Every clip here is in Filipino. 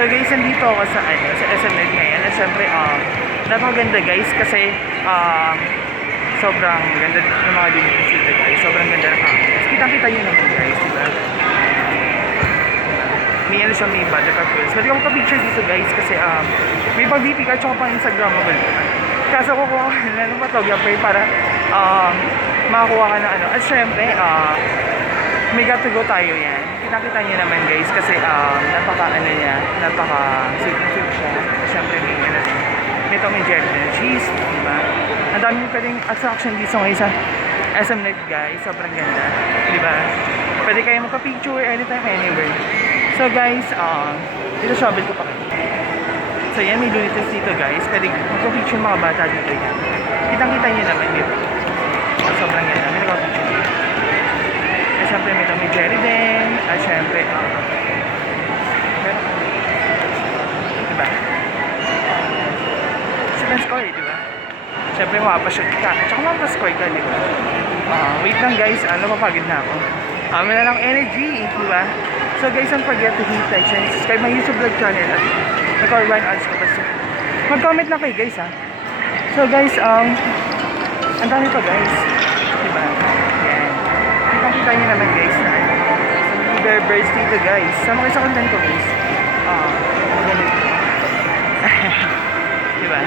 So guys, nandito ako sa sa SM Net ngayon. At syempre, napakaganda guys kasi sobrang ganda ng mga lumitis dito guys. Sobrang ganda ng hangin. Kitang-kita nyo naman guys, diba? May ano siya, may buttercup wheels. Pwede ako ka-picture dito guys kasi may pag-VP ka tsaka pang Instagrammable ka. Kaso kukuha ko na ng photographer para makakuha ka ng ano. At syempre, may got to go tayo yan. Kita-kita nyo naman guys kasi napaka ano niya, napaka sweet siya. Syempre may ano, nito may jelly na cheese, diba? Ang dami pwedeng attraction dito ngayon sa SM Net guys, sobrang ganda, diba? Pwede kayo magpa-picture anytime, anywhere. So guys, dito shovel ko pa kayo. So yan, may lulitas dito guys, pwede magpa-picture mga bata dito yan. Kitang-kita nyo naman dito. Sobrang ganda, may nagpa-picture dito. At syempre may jelly din, at syempre, diba? Score, di ba? Siyempre makapashoot ka. Tsaka makapascore ka, di ba? Wait lang guys, mapagod na ako. Wala lang energy, di ba? So guys, don't forget to hit like and subscribe my YouTube vlog channel at nag-Ryan ads ko pa. Mag-comment lang kayo guys ha. So guys, ang dami pa guys. Di ba? Yan. Kita nyo naman guys na Bear Birds dito guys. Sama kayo sa content ko guys. Maganda. Di ba?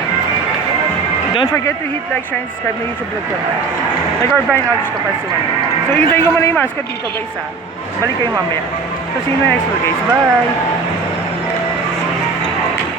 Don't forget to hit like, share, and subscribe na YouTube vlog channel. Nag-Ryan ads ko pa. So hintayin ko muna yung mascot dito guys ha. Balik kayo mamaya. So see you next vlog guys. Bye!